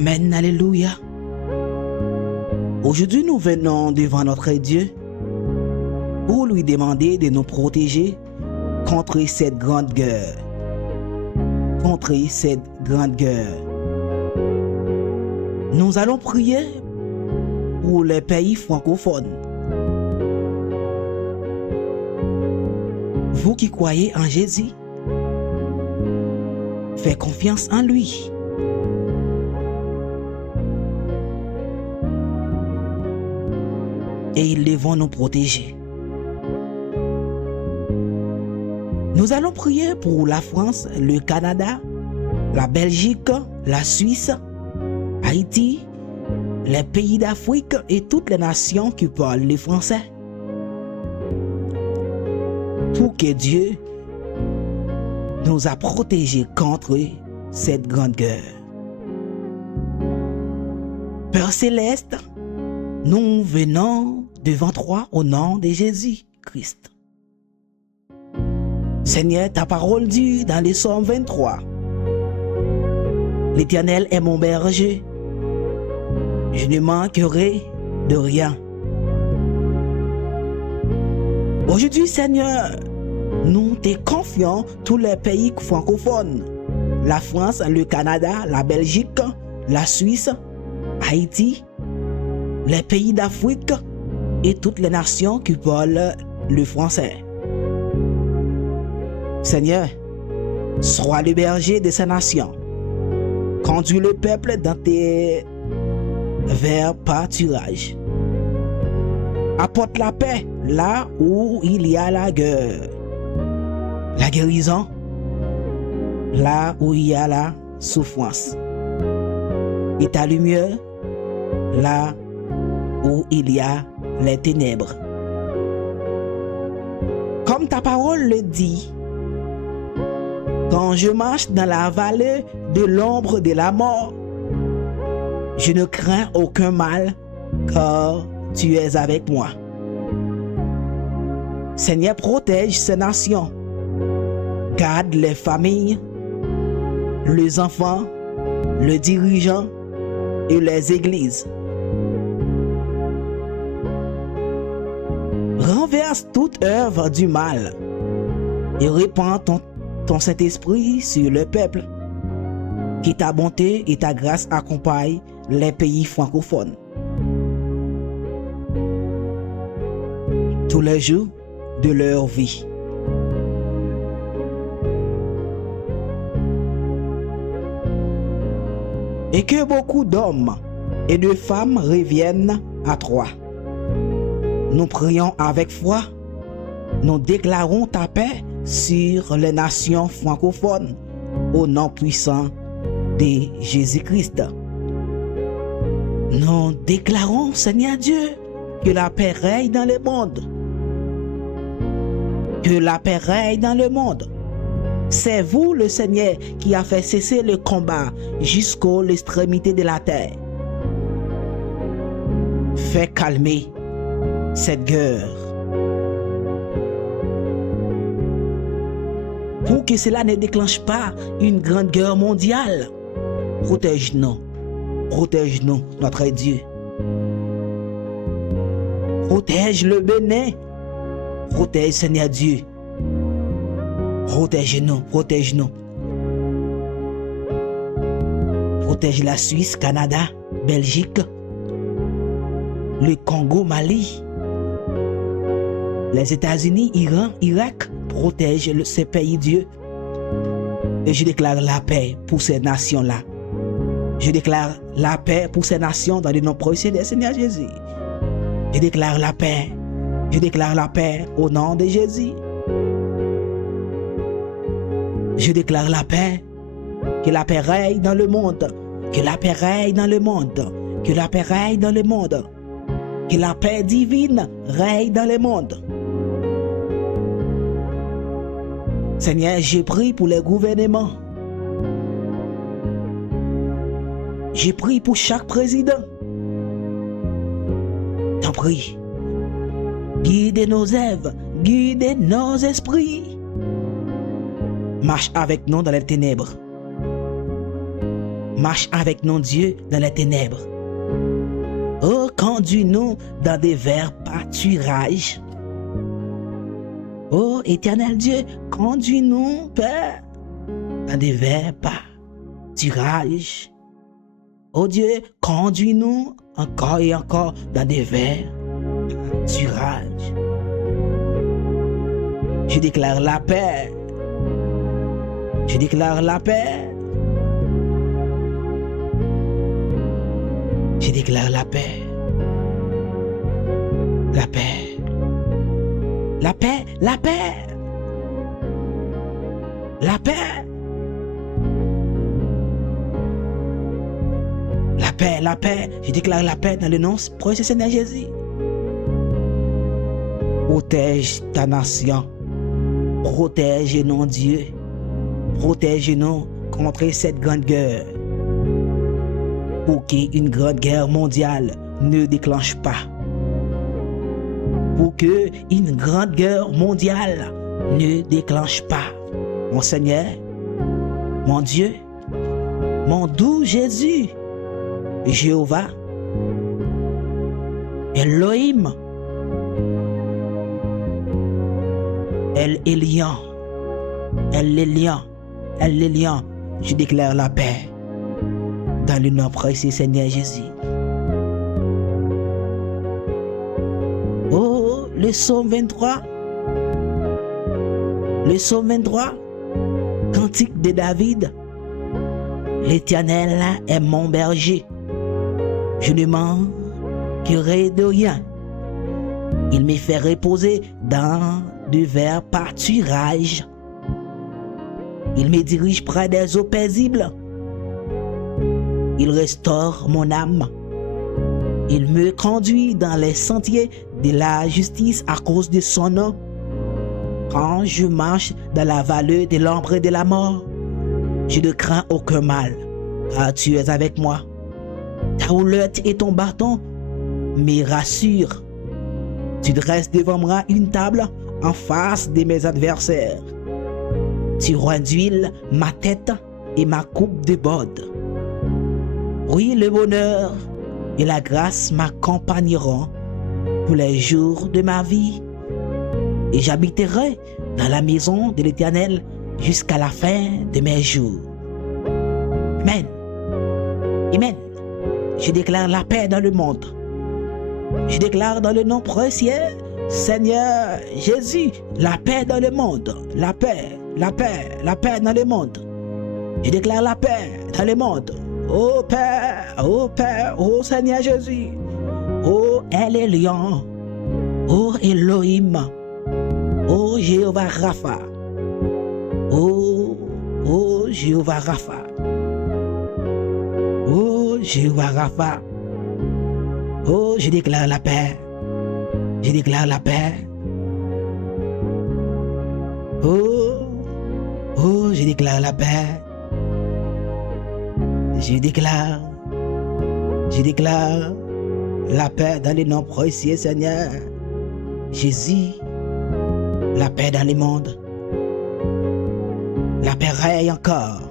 Amen, alléluia. Aujourd'hui, nous venons devant notre Dieu pour lui demander de nous protéger contre cette grande guerre. Contre cette grande guerre. Nous allons prier pour les pays francophones. Vous qui croyez en Jésus, faites confiance en lui. Et ils vont nous protéger. Nous allons prier pour la France, le Canada, la Belgique, la Suisse, Haïti, les pays d'Afrique et toutes les nations qui parlent le français. Pour que Dieu nous a protégés contre cette grande guerre. Père Céleste, nous venons devant toi au nom de Jésus-Christ. Seigneur, ta parole dit dans le Psaume 23, l'Éternel est mon berger, je ne manquerai de rien. Aujourd'hui, Seigneur, nous te confions tous les pays francophones, la France, le Canada, la Belgique, la Suisse, Haïti, les pays d'Afrique et toutes les nations qui parlent le français. Seigneur, sois le berger de ces nations. Conduis le peuple dans tes vers pâturages. Apporte la paix là où il y a la guerre. La guérison là où il y a la souffrance. Et ta lumière là où il y a les ténèbres. Comme ta parole le dit, quand je marche dans la vallée de l'ombre de la mort, je ne crains aucun mal, car tu es avec moi. Seigneur, protège ces nations. Garde les familles, les enfants, les dirigeants et les églises. Renverse toute œuvre du mal et répands ton Saint-Esprit sur le peuple. Que ta bonté et ta grâce accompagnent les pays francophones. Tous les jours de leur vie. Et que beaucoup d'hommes et de femmes reviennent à toi. Nous prions avec foi. Nous déclarons ta paix sur les nations francophones au nom puissant de Jésus-Christ. Nous déclarons, Seigneur Dieu, que la paix règne dans le monde. Que la paix règne dans le monde. C'est vous, le Seigneur, qui a fait cesser le combat jusqu'aux extrémités de la terre. Fais calmer cette guerre. Pour que cela ne déclenche pas une grande guerre mondiale. Protège-nous, notre Dieu. Protège le Bénin. Protège, Seigneur Dieu. Protège-nous. Protège la Suisse, Canada, Belgique, le Congo, Mali, les États-Unis, Iran, Irak. Protège ces pays, Dieu. Et je déclare la paix pour ces nations-là. Je déclare la paix pour ces nations dans le nom précieux du Seigneur Jésus. Je déclare la paix. Je déclare la paix au nom de Jésus. Je déclare la paix. Que la paix règne dans le monde. Que la paix règne dans le monde. Que la paix règne dans le monde. Que la paix divine règne dans le monde. Seigneur, je prie pour les gouvernements. Je prie pour chaque président. T'en prie. Guide nos œuvres, guide nos esprits. Marche avec nous dans les ténèbres. marche avec nos dieux dans les ténèbres. Oh, conduis-nous dans des verts pâturages. Oh, éternel Dieu, conduis-nous, Père, dans des verts pâturages. Oh Dieu, conduis-nous encore et encore dans des verts pâturages. Je déclare la paix. Je déclare la paix. Je déclare la paix. La paix. La paix. La paix. La paix. La paix. La paix. Je déclare la paix dans le nom précieux Seigneur Jésus. Protège ta nation. Protège-nous, Dieu. Protège-nous contre cette grande guerre. Pour qu'une grande guerre mondiale ne déclenche pas. Pour qu'une grande guerre mondiale ne déclenche pas. Mon Seigneur, mon Dieu, mon doux Jésus, Jéhovah, Elohim, El Elion, El Elion, El Elion, je déclare la paix dans le nom précieux Seigneur Jésus. Oh, le psaume 23, le psaume 23, cantique de David. L'Éternel est mon berger, je ne manquerai de rien. Il me fait reposer dans de verts pâturages. Il me dirige près des eaux paisibles. Il restaure mon âme. Il me conduit dans les sentiers de la justice à cause de son nom. Quand je marche dans la vallée de l'ombre de la mort, je ne crains aucun mal, car tu es avec moi. Ta houlette et ton bâton me rassurent. Tu dresses devant moi une table en face de mes adversaires. Tu renduis ma tête et ma coupe déborde. Oui, le bonheur et la grâce m'accompagneront pour les jours de ma vie. Et j'habiterai dans la maison de l'Éternel jusqu'à la fin de mes jours. Amen. Amen. Je déclare la paix dans le monde. Je déclare dans le nom précieux Seigneur Jésus, la paix dans le monde. La paix, la paix, la paix dans le monde. Je déclare la paix dans le monde. Oh Père, oh Seigneur Jésus. Oh El Elion, oh Elohim, oh Jéhovah Rapha. Oh Jéhovah Rapha. Oh Jéhovah Rapha. Oh, je déclare la paix. Je déclare la paix. Oh, je déclare la paix. Je déclare la paix dans le nom précieux Seigneur Jésus. La paix dans le monde. La paix règne encore.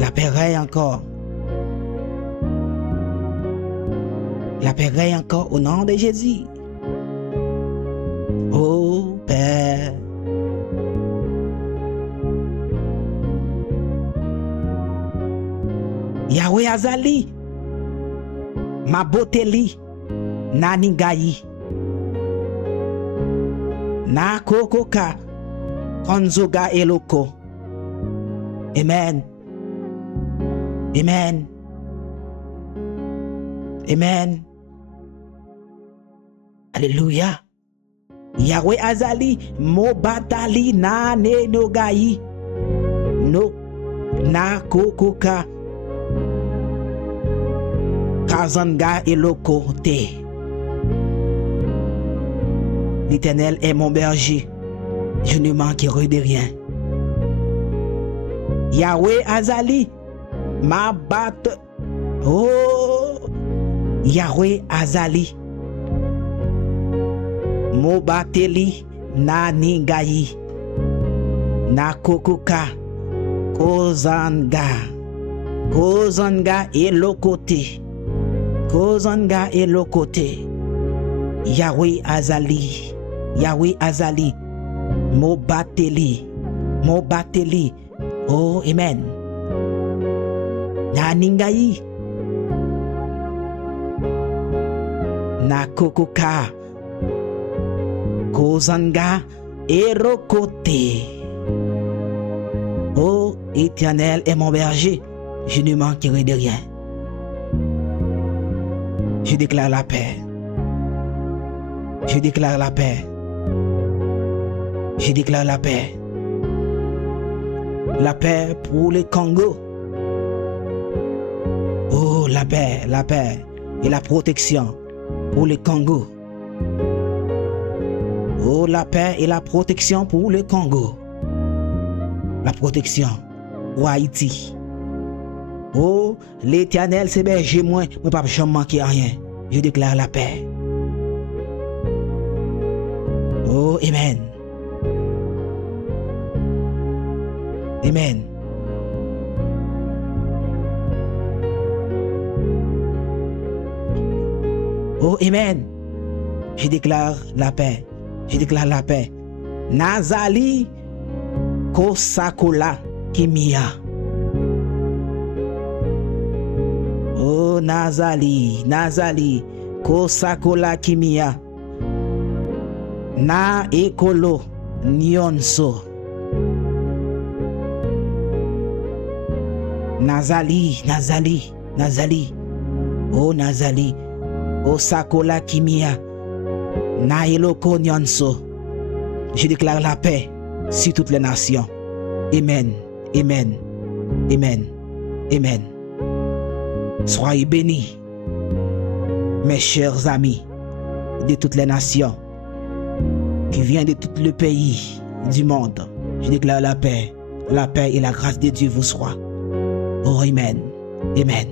La paix règne encore. La paix règne encore au nom de Jésus. Oh Père. Yahweh Azali. Ma beauté li. Naningayi. Na kokoka. Konzoga eloko. Amen. Amen. Amen. Alléluia. Yahweh Azali, Mobatali na ne nogayi. No na kokoka. Kazanga eloko te. L'Éternel est mon berger. Je ne manquerai de rien. Yahweh Azali, ma batte. Oh, Yahweh Azali. Mobateli na ningayi. Nakokuka. Kozanga. Kozanga et le côté. Kozanga et le côté. Yahweh Azali. Yahweh Azali. Mobateli. Mobateli. Oh, amen. Naningayi. Nakokuka. Kozanga et le côté. Oh, Éternel est mon berger. Je ne manquerai de rien. Je déclare la paix. Je déclare la paix. Je déclare la paix. La paix pour le Congo. Oh, la paix et la protection pour le Congo. Oh, la paix et la protection pour le Congo. La protection pour Haïti. Oh, l'Éternel, c'est berger, moi, pas jamais manquer rien. Je déclare la paix. Oh, amen. Amen. Oh, amen. Je déclare la paix. Je déclare la paix. Nazali Kosakola Kimia. Oh, Nazali Kosakola Kimia. Na ekolo nyonso. Nazali. Oh, Nazali. Osakola Kimia. Na eloko nyonso. Je déclare la paix sur toutes les nations. Amen. Amen. Amen. Amen. Soyez bénis, mes chers amis de toutes les nations qui viennent de tout le pays du monde. Je déclare la paix et la grâce de Dieu vous soit. Oh, amen. Amen.